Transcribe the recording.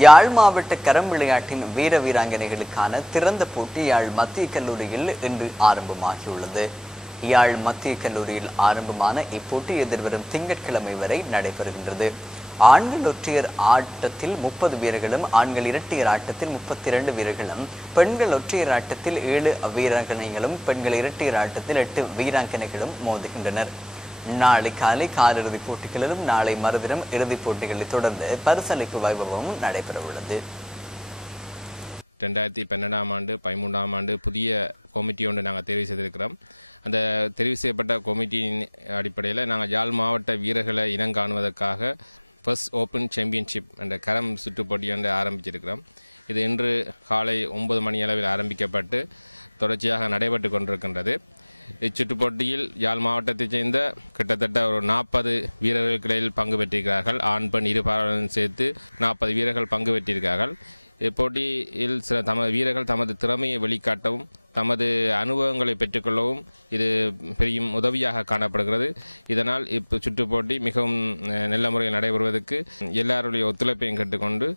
யாழ் மாவட்ட கரம் விளையாட்டின் வீர வீராங்கனைகளுக்கான திறந்த போட்டி யாழ் மத்திய கல்லூரியில் இன்று ஆரம்பமாகியுள்ளது. யாழ் மத்திய கல்லூரியில் ஆரம்பமான இப்போட்டி எதிர்வரும் திங்கட்கிழமை வரை நடைபெறுகின்றது. ஆண்கள் ஒற்றையர் ஆட்டத்தில் 30 வீரர்களும், ஆண்கள் இரட்டையர் ஆட்டத்தில் 32 வீரர்களும், பெண்கள் ஒற்றையர் ஆட்டத்தில் 7 வீராங்கனைகளும், பெண்கள் இரட்டையர் ஆட்டத்தில் 8 வீராங்கனைகளும் மோதுகின்றனர். நாளை காலை காலிறுதிப் போட்டிகளிலும் நாளை மறுதினம் இறுதிப் போட்டிகளை தொடர்ந்து பரிசளிப்பு வைபவமும் நடைபெறவுள்ளது. 2012ஆம் ஆண்டு 13ஆம் ஆண்டு புதிய கமிட்டி ஒன்று நாங்கள் தெரிவு செய்திருக்கிறோம். அந்த தெரிவு செய்யப்பட்ட கமிட்டியின் அடிப்படையில் நாங்கள் யாழ் மாவட்ட வீரர்களை இனங்காணுவதற்காக ஃபர்ஸ்ட் ஓப்பன் சாம்பியன்ஷிப் என்ற கரம் சுற்று போட்டி ஒன்று ஆரம்பிச்சிருக்கிறோம். இது இன்று காலை 9 மணி அளவில் ஆரம்பிக்கப்பட்டு தொடர்ச்சியாக நடைபெற்று கொண்டிருக்கின்றது. இச்சுற்று போட்டியில் யாழ் மாவட்டத்தைச் சேர்ந்த கிட்டத்தட்ட ஒரு 40 வீரர்களுக்கிடையில் பங்கு பெற்றிருக்கிறார்கள். ஆண் பெண் இருபாலரும் சேர்த்து 40 வீரர்கள் பங்கு பெற்றிருக்கிறார்கள். இப்போட்டியில் தமது வீரர்கள் தமது திறமையை வெளிக்காட்டவும் தமது அனுபவங்களை பெற்றுக்கொள்ளவும் இது பெரிய உதவியாக காணப்படுகிறது. இதனால் இப்போ சுற்றுப்போட்டி மிகவும் நல்ல முறையில் நடைபெறுவதற்கு எல்லாருடைய ஒத்துழைப்பையும் கேட்டுக்கொண்டு